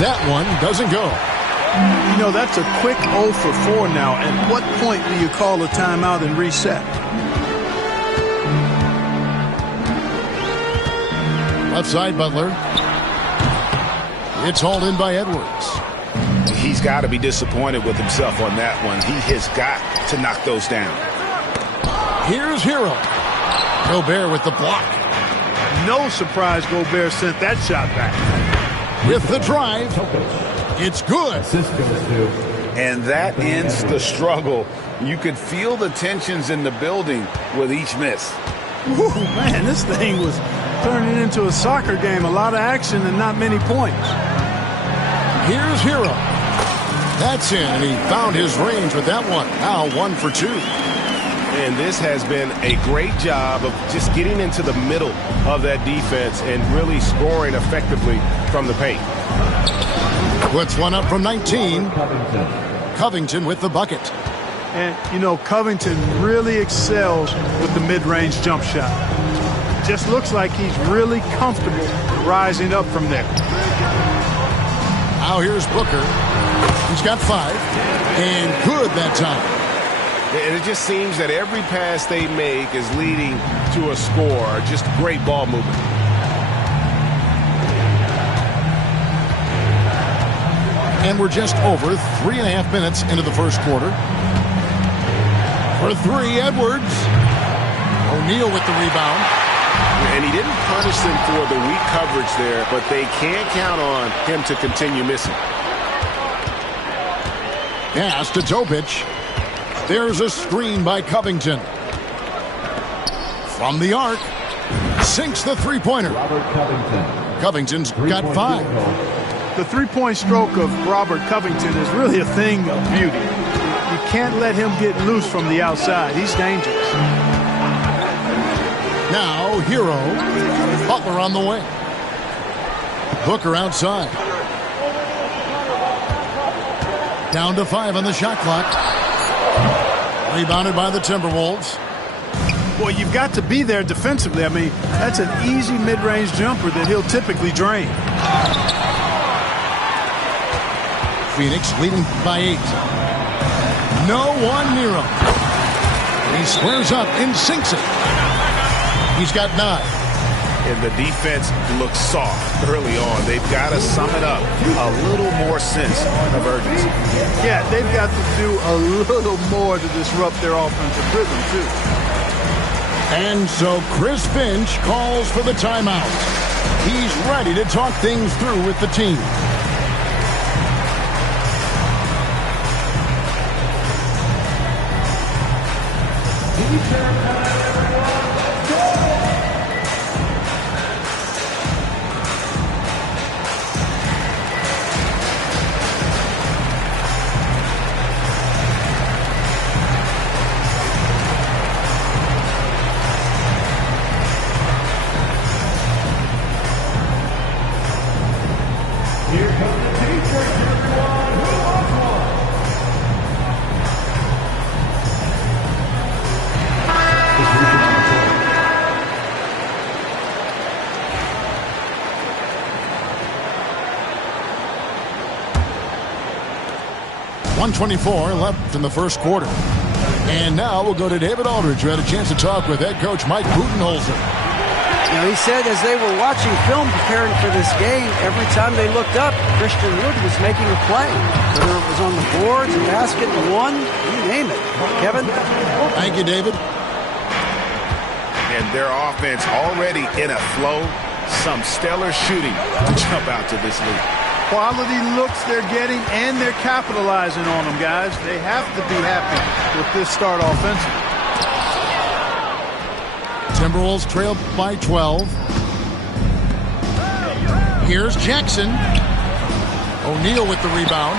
That one doesn't go. You know, that's a quick 0 for 4 now. At what point do you call a timeout and reset? Left side, Butler. It's hauled in by Edwards. He's got to be disappointed with himself on that one. He has got to knock those down. Here's Hero. Gobert with the block. No surprise Gobert sent that shot back. With the drive, it's good. And that ends the struggle. You could feel the tensions in the building with each miss. Ooh, man, this thing was turning into a soccer game. A lot of action and not many points. Here's Hero. That's in, and he found his range with that one. Now 1 for 2. And this has been a great job of just getting into the middle of that defense and really scoring effectively from the paint. Puts one up from 19. Covington with the bucket. And, you know, Covington really excels with the mid-range jump shot. Just looks like he's really comfortable rising up from there. Now here's Booker. He's got 5. And good that time. And it just seems that every pass they make is leading to a score. Just great ball movement. And we're just over 3.5 minutes into the first quarter. For 3, Edwards. O'Neal with the rebound. And he didn't punish them for the weak coverage there, but they can't count on him to continue missing. Pass to Topic. There's a screen by Covington. From the arc. Sinks the three-pointer. Covington's got 5. The three-point stroke of Robert Covington is really a thing of beauty. You can't let him get loose from the outside. He's dangerous. Now, Hero. Butler on the wing. Booker outside. Down to 5 on the shot clock. Rebounded by the Timberwolves. Boy, you've got to be there defensively. I mean, that's an easy mid-range jumper that he'll typically drain. Phoenix leading by 8. No one near him. He squares up and sinks it. He's got 9. And the defense looks soft early on. They've got to sum it up. A little more sense of urgency. Yeah, they've got to do a little more to disrupt their offensive rhythm, too. And so Chris Finch calls for the timeout. He's ready to talk things through with the team. .24 left in the first quarter. And now we'll go to David Aldridge, who had a chance to talk with head coach Mike Budenholzer. You know, he said as they were watching film preparing for this game, every time they looked up, Christian Wood was making a play. Whether it was on the boards, a basket, one, you name it. Kevin? Thank you, David. And their offense already in a flow. Some stellar shooting to jump out to this league. Quality looks they're getting, and they're capitalizing on them, guys. They have to be happy with this start offensively. Timberwolves trail by 12. Here's Jackson. O'Neal with the rebound.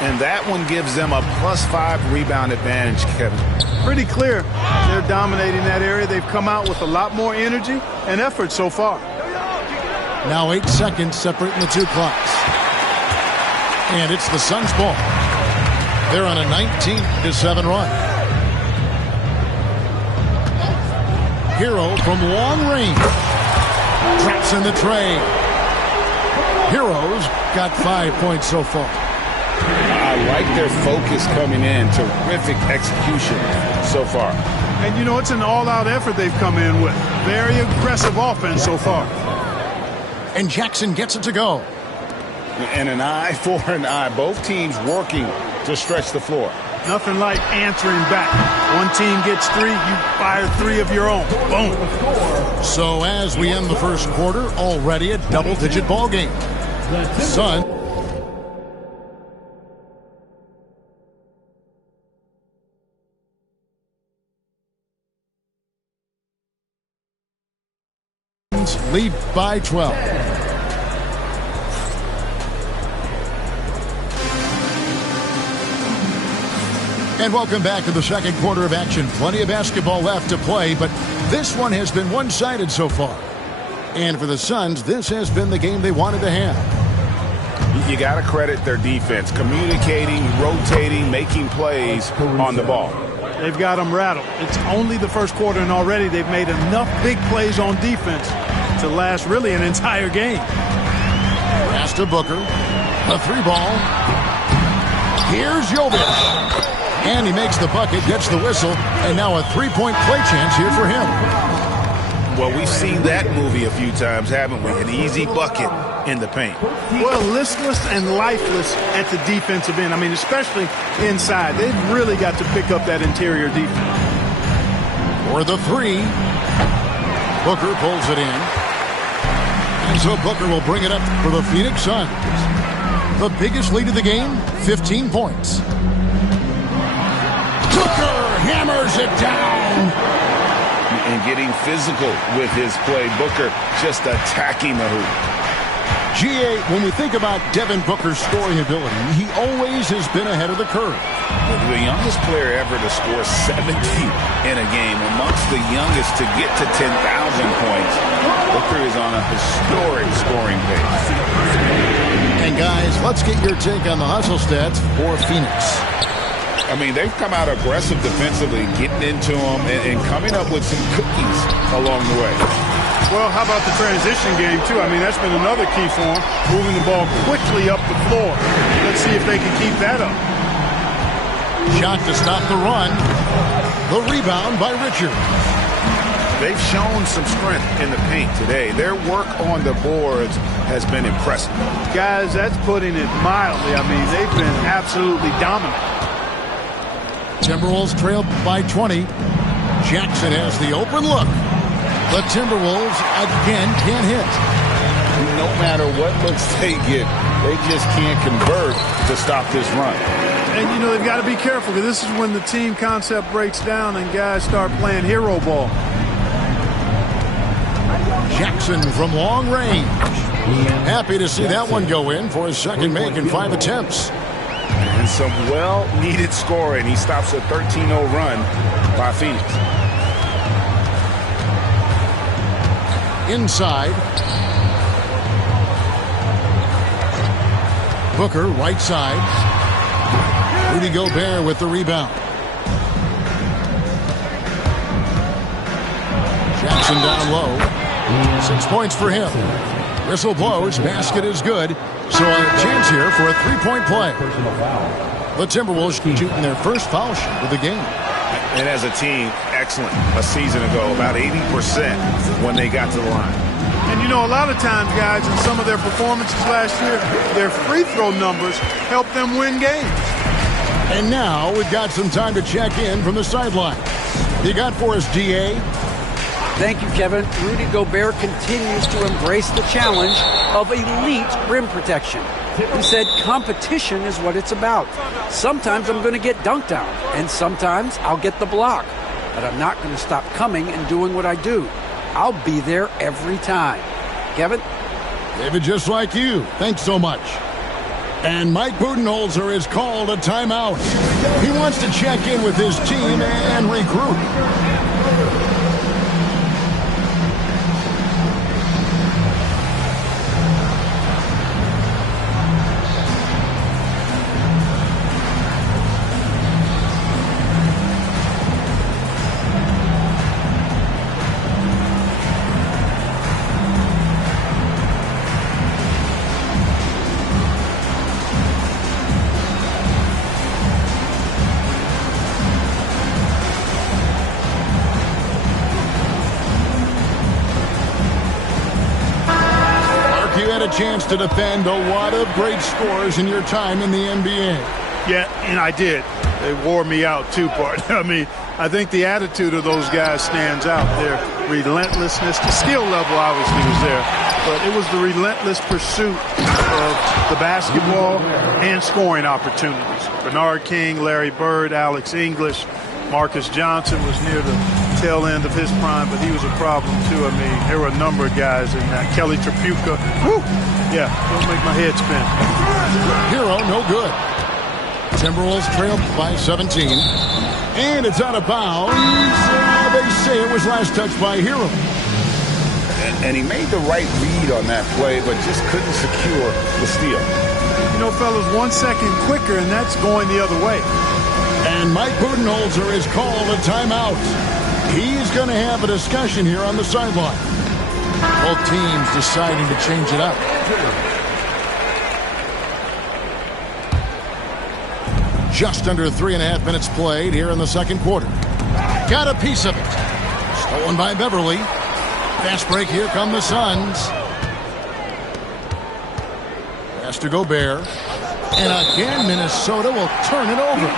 And that one gives them a +5 rebound advantage, Kevin. Pretty clear they're dominating that area. They've come out with a lot more energy and effort so far. Now 8 seconds separating the two clocks. And it's the Suns' ball. They're on a 19-7 run. Hero from long range. Traps in the tray. Heroes got 5 points so far. I like their focus coming in. Terrific execution so far. And, you know, it's an all-out effort they've come in with. Very aggressive offense so far. And Jackson gets it to go. And an eye for an eye. Both teams working to stretch the floor. Nothing like answering back. One team gets 3, you fire 3 of your own. Boom. So as we end the first quarter, already a double-digit ball game. Suns lead by 12. And welcome back to the second quarter of action. Plenty of basketball left to play, but this one has been one-sided so far. And for the Suns, this has been the game they wanted to have. You got to credit their defense, communicating, rotating, making plays on the ball. They've got them rattled. It's only the first quarter, and already they've made enough big plays on defense to last really an entire game. Pass to Booker. The 3-ball. Here's Jovic. And he makes the bucket, gets the whistle, and now a 3-point play chance here for him. Well, we've seen that movie a few times, haven't we? An easy bucket in the paint. Well, listless and lifeless at the defensive end. I mean, especially inside. They've really got to pick up that interior defense. For the 3. Booker pulls it in. And so Booker will bring it up for the Phoenix Suns. The biggest lead of the game, 15 points. Booker hammers it down. And getting physical with his play. Booker just attacking the hoop. G.A., when we think about Devin Booker's scoring ability, he always has been ahead of the curve. The youngest player ever to score 70 in a game, amongst the youngest to get to 10,000 points. Booker is on a historic scoring pace. And guys, let's get your take on the hustle stats for Phoenix. I mean, they've come out aggressive defensively, getting into them and coming up with some cookies along the way. Well, how about the transition game, too? I mean, that's been another key for them, moving the ball quickly up the floor. Let's see if they can keep that up. Shot to stop the run. The rebound by Richard. They've shown some strength in the paint today. Their work on the boards has been impressive. Guys, that's putting it mildly. I mean, they've been absolutely dominant. Timberwolves trail by 20. Jackson has the open look. The Timberwolves again can't hit. No matter what looks they get, they just can't convert to stop this run. And, you know, they've got to be careful because this is when the team concept breaks down and guys start playing hero ball. Jackson from long range. Happy to see that one go in for his second make in 5 attempts. And some well-needed scoring. He stops a 13-0 run by Phoenix. Inside. Booker, right side. Rudy Gobert with the rebound. Jackson down low. 6 points for him. Whistle blows. Basket is good. So a chance here for a 3-point play. The Timberwolves shooting their first foul shot of the game. And as a team, excellent. A season ago, about 80% when they got to the line. And, you know, a lot of times, guys, in some of their performances last year, their free throw numbers helped them win games. And now we've got some time to check in from the sideline. You got for us, G.A.? Thank you, Kevin. Rudy Gobert continues to embrace the challenge of elite rim protection. He said competition is what it's about. Sometimes I'm going to get dunked on, and sometimes I'll get the block. But I'm not going to stop coming and doing what I do. I'll be there every time. Kevin? David, just like you. Thanks so much. And Mike Budenholzer has called a timeout. He wants to check in with his team and regroup. chance to defend a lot of great scores in your time in the NBA. Yeah, and I did. They wore me out too, partner. I mean, I think the attitude of those guys stands out. Their relentlessness, the skill level obviously was there, but it was the relentless pursuit of the basketball and scoring opportunities. Bernard King, Larry Bird, Alex English, Marcus Johnson was near the tail end of his prime, but he was a problem too. I mean, there were a number of guys in that. Kelly Tripucka. Woo! Yeah, don't make my head spin. Hero, no good. Timberwolves trailed by 17. And it's out of bounds. They say it was last touched by Hero. And he made the right read on that play, but just couldn't secure the steal. You know, fellas, 1 second quicker, and that's going the other way. And Mike Budenholzer has called a timeout. He's going to have a discussion here on the sideline. Both teams deciding to change it up. Just under 3.5 minutes played here in the second quarter. Got a piece of it. Stolen by Beverly. Fast break, here come the Suns. Pass to Gobert. And again, Minnesota will turn it over.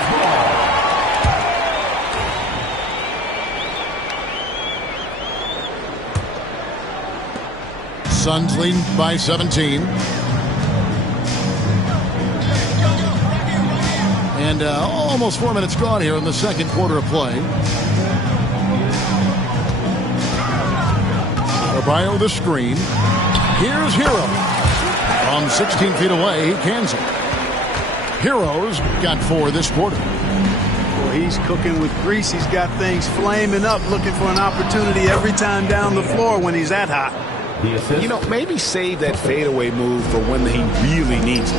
Suns leading by 17. And almost 4 minutes gone here in the second quarter of play. Adebayo the screen. Here's Hero. From 16 feet away, he cans it. Hero's got 4 this quarter. Well, he's cooking with grease. He's got things flaming up, looking for an opportunity every time down the floor when he's that hot. You know, maybe save that fadeaway move for when he really needs it.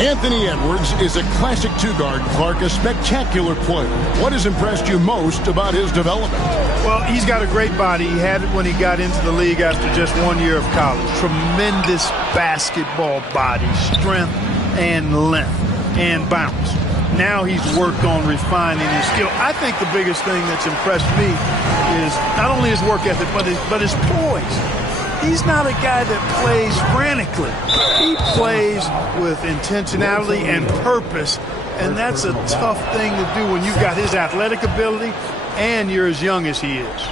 Anthony Edwards is a classic two-guard, Clark, a spectacular player. What has impressed you most about his development? Well, he's got a great body. He had it when he got into the league after just 1 year of college. Tremendous basketball body, strength and length and bounce. Now he's worked on refining his skill. I think the biggest thing that's impressed me is not only his work ethic, but his poise. He's not a guy that plays frantically. He plays with intentionality and purpose, and that's a tough thing to do when you've got his athletic ability and you're as young as he is.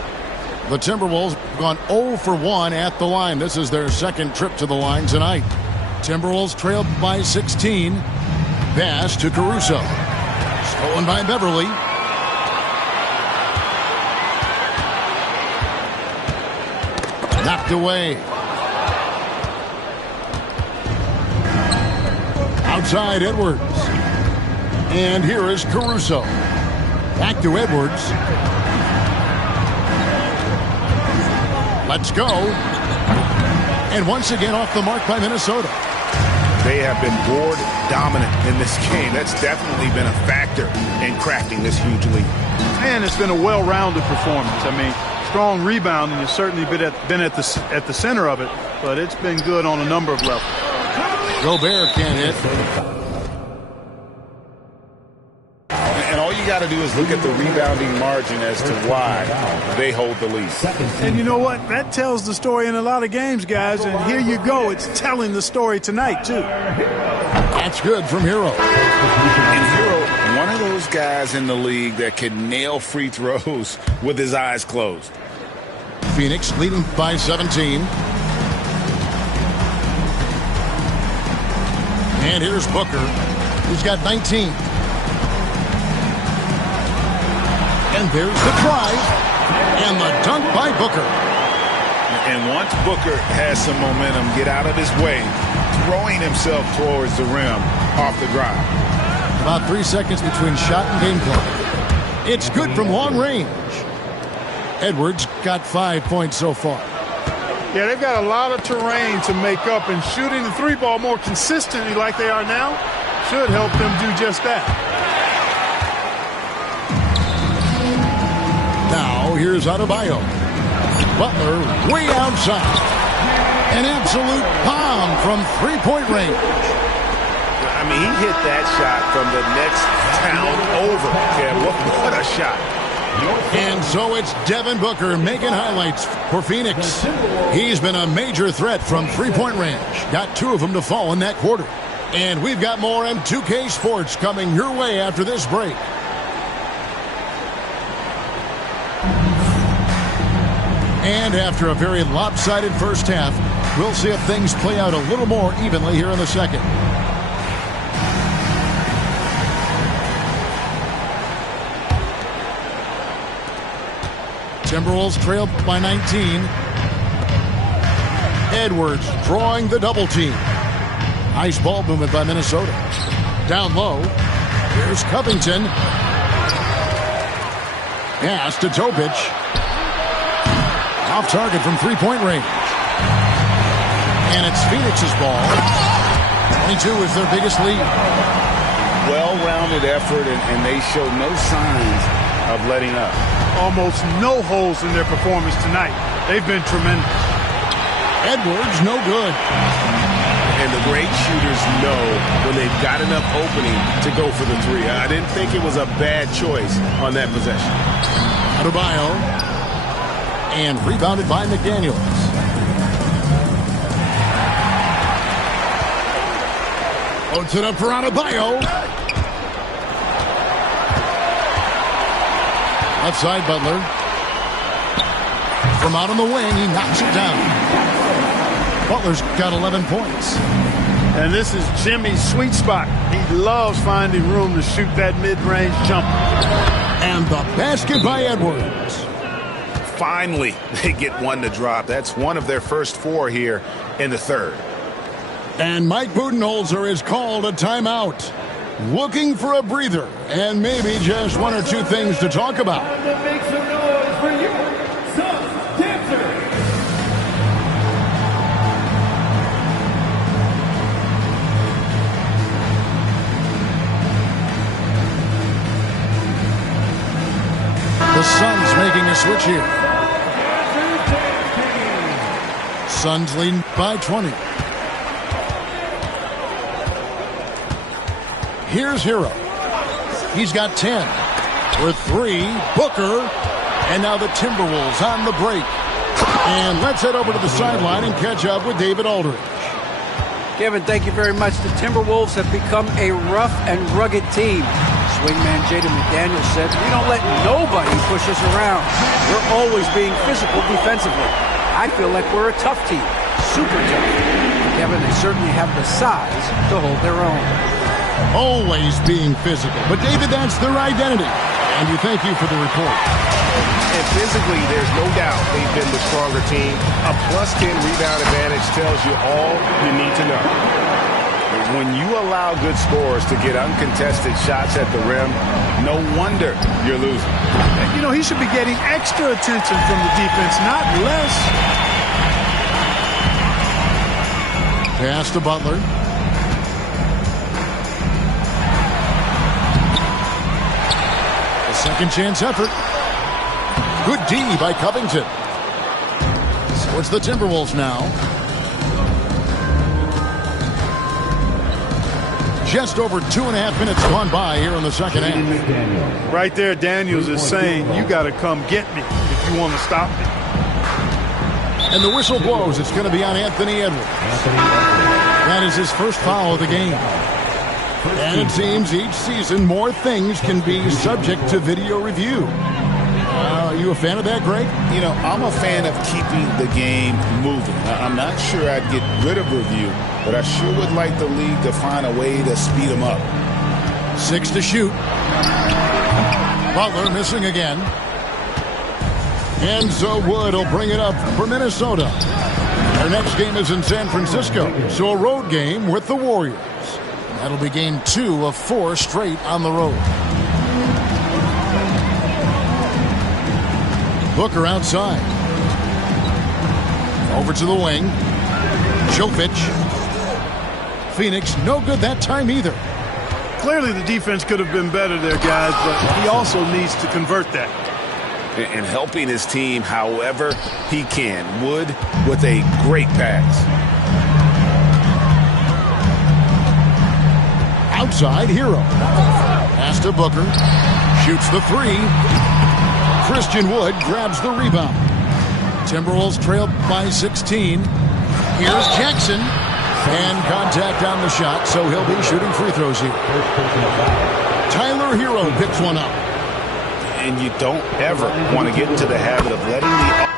The Timberwolves have gone 0 for 1 at the line. This is their second trip to the line tonight. Timberwolves trailed by 16. Pass to Caruso. Stolen by Beverly. Knocked away. Outside Edwards. And here is Caruso. Back to Edwards. Let's go. And once again off the mark by Minnesota. They have been board dominant in this game. That's definitely been a factor in crafting this huge lead. And it's been a well-rounded performance. I mean, strong rebounding has certainly been at the center of it, but it's been good on a number of levels. Gobert can't hit. And all you got to do is look at the rebounding margin as to why they hold the lead. And you know what? That tells the story in a lot of games, guys. And here you go. It's telling the story tonight, too. That's good from Hero. And Hero, one of those guys in the league that can nail free throws with his eyes closed. Phoenix leading by 17. And here's Booker, who's got 19. And there's the drive. And the dunk by Booker. And once Booker has some momentum, get out of his way, throwing himself towards the rim off the drive. About 3 seconds between shot and game clock. It's good from long range. Edwards got 5 points so far. Yeah, they've got a lot of terrain to make up, and shooting the three ball more consistently like they are now should help them do just that. Now, here's Adebayo. Butler way outside. An absolute bomb from three-point range. I mean, he hit that shot from the next town over. Yeah, what a shot. And so it's Devin Booker making highlights for Phoenix. He's been a major threat from three-point range. Got 2 of them to fall in that quarter. And we've got more M2K Sports coming your way after this break. And after a very lopsided first half, we'll see if things play out a little more evenly here in the second. Timberwolves trail by 19. Edwards drawing the double team. Nice ball movement by Minnesota. Down low. Here's Covington. Pass to Topic. Off target from three-point range. And it's Phoenix's ball. 22 is their biggest lead. Well-rounded effort, and they show no signs of letting up. Almost no holes in their performance tonight. They've been tremendous. Edwards, no good. And the great shooters know when they've got enough opening to go for the three. I didn't think it was a bad choice on that possession. Adebayo. And rebounded by McDaniels. Loads it up for Adebayo. Left side, Butler. From out on the wing, he knocks it down. Butler's got 11 points. And this is Jimmy's sweet spot. He loves finding room to shoot that mid-range jumper. And the basket by Edwards. Finally, they get one to drop. That's one of their first 4 here in the third. And Mike Budenholzer is called a timeout. Looking for a breather and maybe just 1 or 2 things to talk about. Make some noise for your Suns dancers. The Suns making a switch here. Suns leading by 20. Here's Hero. He's got 10. For 3, Booker. And now the Timberwolves on the break. And let's head over to the sideline and catch up with David Aldridge. Kevin, thank you very much. The Timberwolves have become a rough and rugged team. Swingman Jaden McDaniels said, "We don't let nobody push us around. We're always being physical defensively. I feel like we're a tough team, super tough." Kevin, they certainly have the size to hold their own. Always being physical. But, David, that's their identity. And we thank you for the report. And physically, there's no doubt they've been the stronger team. A +10 rebound advantage tells you all you need to know. When you allow good scorers to get uncontested shots at the rim, no wonder you're losing. You know, he should be getting extra attention from the defense, not less. Pass to Butler. A second chance effort. Good D by Covington. So it's the Timberwolves now. Just over 2.5 minutes gone by here in the second half. Right there, Daniels is saying, you got to come get me if you want to stop me. And the whistle blows. It's going to be on Anthony Edwards. That is his first foul of the game. And it seems each season more things can be subject to video review. Are you a fan of that, Greg? You know, I'm a fan of keeping the game moving. I'm not sure I'd get rid of review, but I sure would like the league to find a way to speed them up. 6 to shoot. Butler missing again. Enzo Wood will bring it up for Minnesota. Their next game is in San Francisco, so a road game with the Warriors. That'll be game 2 of 4 straight on the road. Booker outside. Over to the wing. Jokic. Phoenix, no good that time either. Clearly the defense could have been better there, guys, but he also needs to convert that. And helping his team however he can. Wood with a great pass. Outside, Hero. Pass to Booker. Shoots the 3. Christian Wood grabs the rebound. Timberwolves trail by 16. Here's Jackson. And contact on the shot, so he'll be shooting free throws here. Tyler Hero picks one up. And you don't ever want to get into the habit of letting the...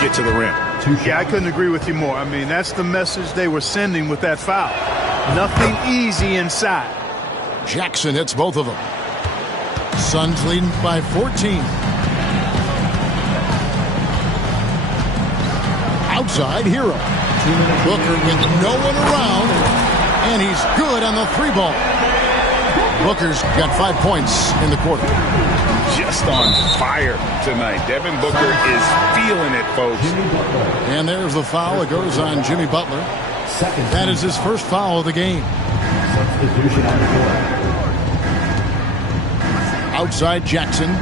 Get to the rim. Yeah, I couldn't agree with you more. I mean, that's the message they were sending with that foul. Nothing easy inside. Jackson hits both of them. Suns leading by 14. Outside, Hero. Booker with no one around, and he's good on the three ball. Booker's got 5 points in the quarter. Just on fire tonight. Devin Booker is feeling it, folks. And there's the foul. It goes on Jimmy Butler. That is his first foul of the game. Substitution on the court. Outside Jackson.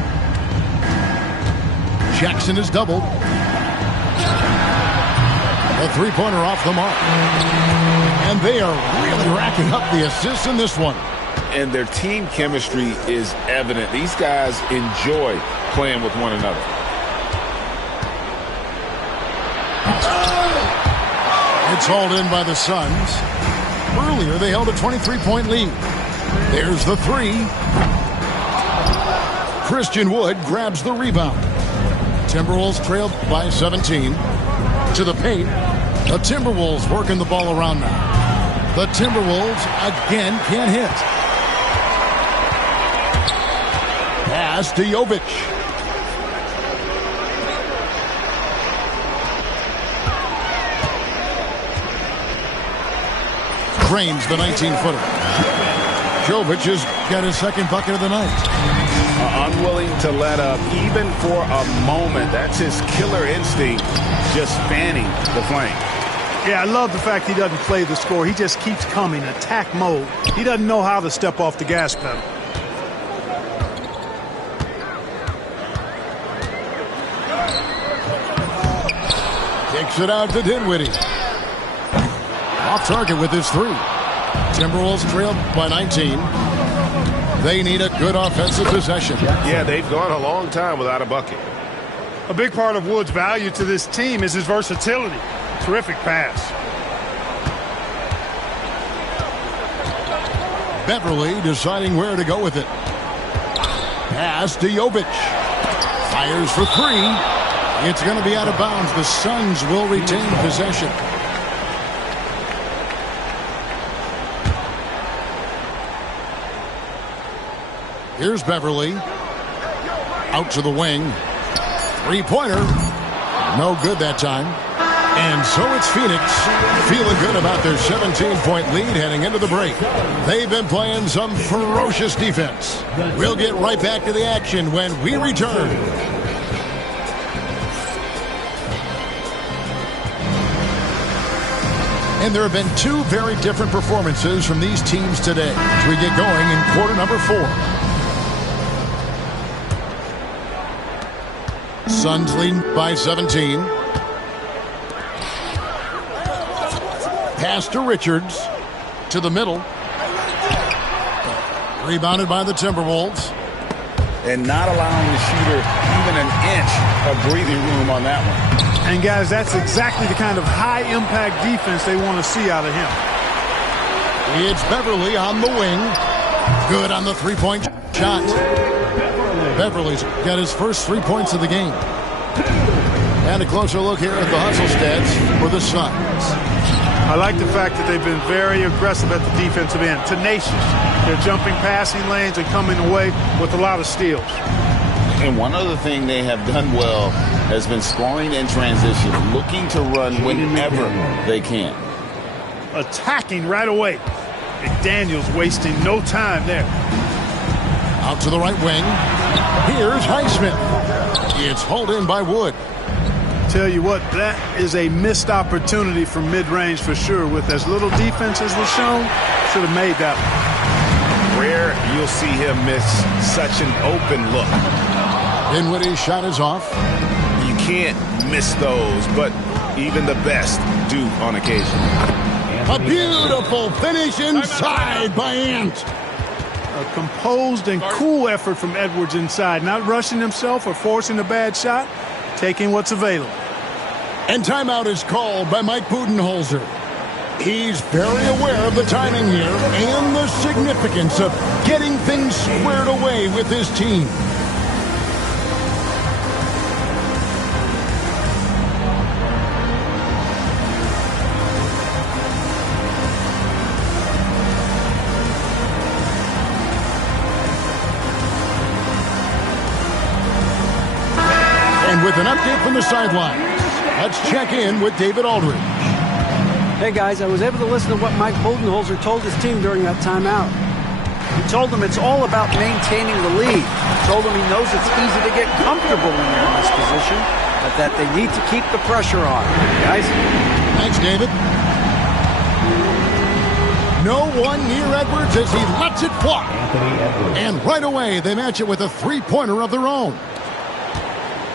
Jackson is doubled. A three-pointer off the mark. And they are really racking up the assists in this one. And their team chemistry is evident. These guys enjoy playing with one another. It's hauled in by the Suns. Earlier, they held a 23-point lead. There's the three. Christian Wood grabs the rebound. Timberwolves trailed by 17. To the paint. The Timberwolves working the ball around now. The Timberwolves again can't hit. Pass to Jovic. Cranes the 19-footer. Jovic has got his second bucket of the night. Unwilling to let up even for a moment. That's his killer instinct, just fanning the flame. Yeah, I love the fact he doesn't play the score. He just keeps coming, attack mode. He doesn't know how to step off the gas pedal. Kicks it out to Dinwiddie. Off target with his three. Timberwolves trailed by 19. They need a good offensive possession. Yeah, they've gone a long time without a bucket. A big part of Wood's value to this team is his versatility. Terrific pass. Beverly deciding where to go with it. Pass to Jovic. Fires for three. It's going to be out of bounds. The Suns will retain possession. Here's Beverly. Out to the wing. Three-pointer. No good that time. And so it's Phoenix feeling good about their 17-point lead heading into the break. They've been playing some ferocious defense. We'll get right back to the action when we return. And there have been two very different performances from these teams today as we get going in quarter number 4. Suns lead by 17. Pass to Richards. To the middle. Rebounded by the Timberwolves. And not allowing the shooter even an inch of breathing room on that one. And, guys, that's exactly the kind of high-impact defense they want to see out of him. It's Beverly on the wing. Good on the three-point shot. Beverly's got his first 3 points of the game. And a closer look here at the hustle stats for the Suns. I like the fact that they've been very aggressive at the defensive end. Tenacious. They're jumping passing lanes and coming away with a lot of steals. And one other thing they have done well has been scoring in transition, looking to run whenever they can. Attacking right away. McDaniels wasting no time there. Out to the right wing. Here's Highsmith. It's hauled in by Wood. Tell you what, that is a missed opportunity from mid-range for sure. With as little defense as was shown, should have made that one. Rare you'll see him miss such an open look. Dinwiddie's shot is off. You can't miss those, but even the best do on occasion. A beautiful finish inside by Ant. A composed and cool effort from Edwards inside, not rushing himself or forcing a bad shot, taking what's available. And timeout is called by Mike Budenholzer. He's very aware of the timing here and the significance of getting things squared away with his team. And with an update from the sidelines, let's check in with David Aldridge. Hey, guys, I was able to listen to what Mike Budenholzer told his team during that timeout. He told them it's all about maintaining the lead. He told them he knows it's easy to get comfortable when you're in this position, but that they need to keep the pressure on. Guys? Thanks, David. No one near Edwards as he lets it fly. And right away, they match it with a three-pointer of their own.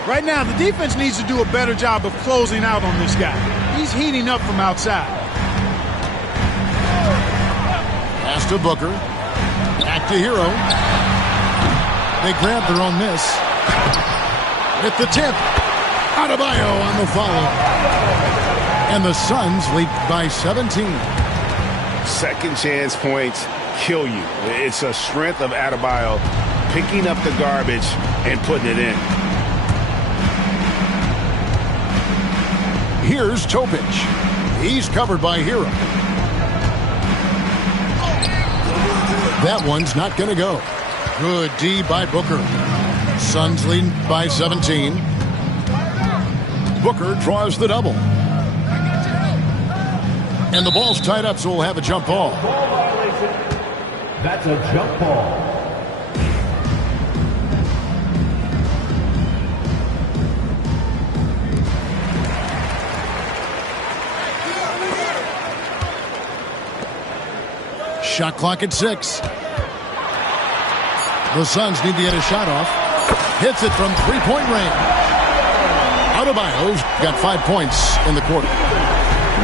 Right now, the defense needs to do a better job of closing out on this guy. He's heating up from outside. Pass to Booker. Back to Hero. They grab their own miss. With the tip. Adebayo on the follow. And the Suns lead by 17. Second chance points kill you. It's a strength of Adebayo picking up the garbage and putting it in. Here's Topic. He's covered by Hero. That one's not going to go. Good D by Booker. Suns lead by 17. Booker draws the double. And the ball's tied up, so we'll have a jump ball. That's a jump ball. Shot clock at 6. The Suns need to get a shot off. Hits it from three-point range. Adebayo's got 5 points in the quarter.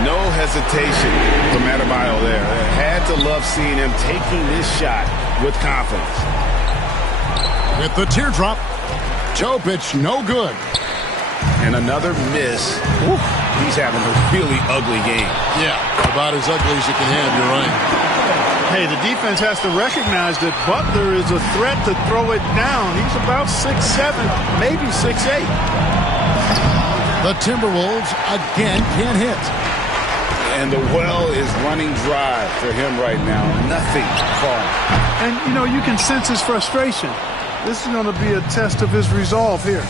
No hesitation from Adebayo there. Had to love seeing him taking this shot with confidence. With the teardrop, Topic no good. And another miss. Whew. He's having a really ugly game. Yeah, about as ugly as you can have, you're right. Hey, the defense has to recognize that Butler is a threat to throw it down. He's about 6'7", maybe 6'8". The Timberwolves again can't hit. And the well is running dry for him right now. Nothing falling. And, you know, you can sense his frustration. This is going to be a test of his resolve here.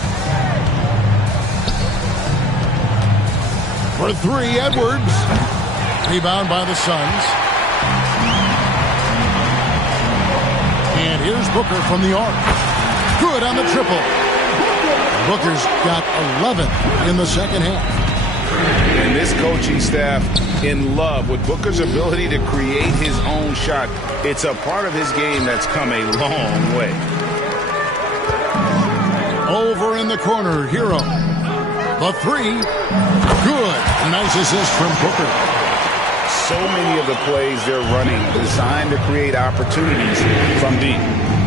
For three, Edwards. Rebound by the Suns. And here's Booker from the arc. Good on the triple. Booker's got 11 in the second half. And this coaching staff in love with Booker's ability to create his own shot. It's a part of his game that's come a long way. Over in the corner, Hero. The three. Good. A nice assist from Booker. So many of the plays they're running designed to create opportunities from deep.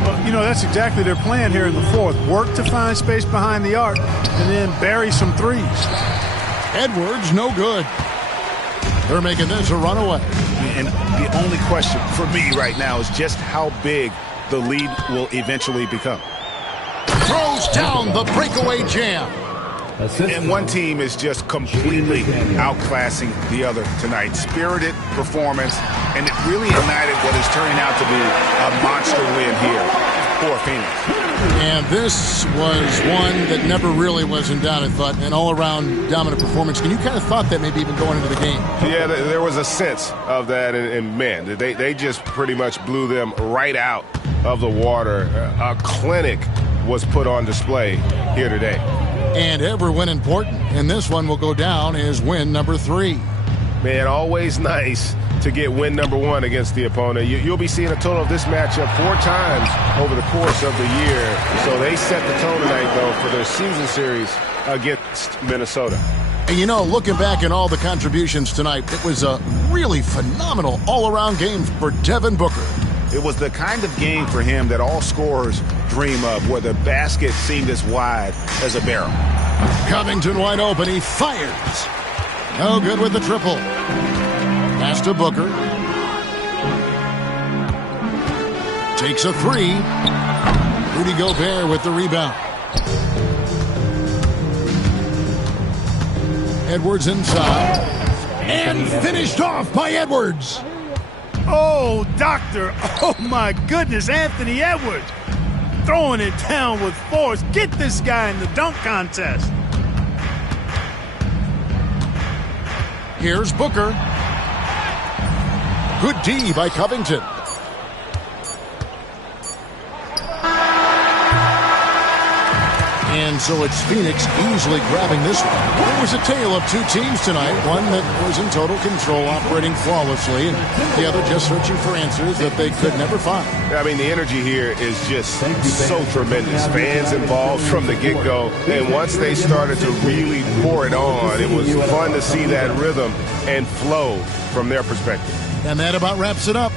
Well, you know, that's exactly their plan here in the fourth. Work to find space behind the arc and then bury some threes. Edwards, no good. They're making this a runaway. And the only question for me right now is just how big the lead will eventually become. Throws down the breakaway jam. And one team is just completely outclassing the other tonight. Spirited performance, and it really ignited what is turning out to be a monster win here for Phoenix. And this was one that never really was in doubt, I thought. An all-around dominant performance. And you kind of thought that maybe even going into the game. Yeah, there was a sense of that, and man, they just pretty much blew them right out of the water. A clinic was put on display here today. And every win important. And this one will go down as win number 3. Man, always nice to get win number 1 against the opponent. You'll be seeing a total of this matchup 4 times over the course of the year. So they set the tone tonight, though, for their season series against Minnesota. And, you know, looking back at all the contributions tonight, it was a really phenomenal all-around game for Devin Booker. It was the kind of game for him that all scorers dream of, where the basket seemed as wide as a barrel. Covington wide open. He fires. No good with the triple. Pass to Booker. Takes a 3. Rudy Gobert with the rebound. Edwards inside. And finished off by Edwards. Oh, doctor. Oh, my goodness. Anthony Edwards throwing it down with force. Get this guy in the dunk contest. Here's Booker. Good D by Covington. And so it's Phoenix easily grabbing this one. It was a tale of 2 teams tonight. One that was in total control, operating flawlessly, and the other just searching for answers that they could never find. I mean, the energy here is just so tremendous. Fans involved from the get-go. And once they started to really pour it on, it was fun to see that rhythm and flow from their perspective. And that about wraps it up.